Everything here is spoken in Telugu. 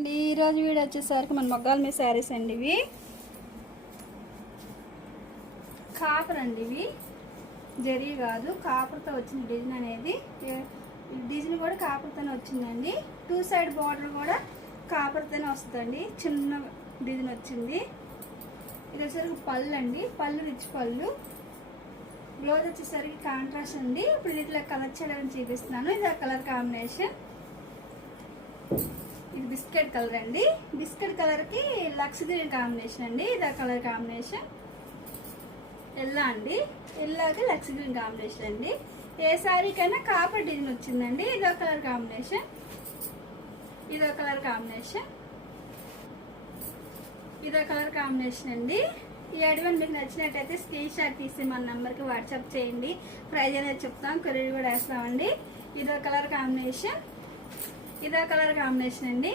అండి ఈరోజు వీడియో వచ్చేసరికి మన మొగ్గాల మీద శారీస్ అండి. ఇవి కాపర్ అండి, ఇవి జరీ కాదు, కాపర్తో వచ్చిన డిజైన్ అనేది. డిజైన్ కూడా కాపర్తోనే వచ్చిందండి. టూ సైడ్ బార్డర్ కూడా కాపర్తోనే వస్తుందండి. చిన్న డిజైన్ వచ్చింది. ఇది వచ్చేసరికి పళ్ళు అండి, పళ్ళు రిచ్ పళ్ళు. బ్లౌజ్ వచ్చేసరికి కాంట్రాస్ట్ అండి. ఇప్పుడు ఇట్లా కలర్ చేయడానికి చూపిస్తున్నాను. ఇది ఆ కలర్ కాంబినేషన్. ఇది బిస్కెట్ కలర్ అండి. బిస్కెట్ కలర్ కి లక్స్ గ్రీన్ కాంబినేషన్ అండి. ఇది ఆ కలర్ కాంబినేషన్. ఎల్లో అండి, ఎల్లోకి లక్స్ గ్రీన్ కాంబినేషన్ అండి. ఏ శారీకైనా కాపర్ డిజైన్ వచ్చిందండి. ఇదో కలర్ కాంబినేషన్, ఇదో కలర్ కాంబినేషన్, ఇదో కలర్ కాంబినేషన్ అండి. ఈ ఐడియా మీకు నచ్చినట్టయితే స్క్రీన్ షాట్ తీసి మన నెంబర్కి వాట్సాప్ చేయండి. ప్రైజ్ అనేది చెప్తాం, కొరియర్ కూడా వేస్తామండి. ఇదో కలర్ కాంబినేషన్, ఇదో కలర్ కాంబినేషన్ అండి.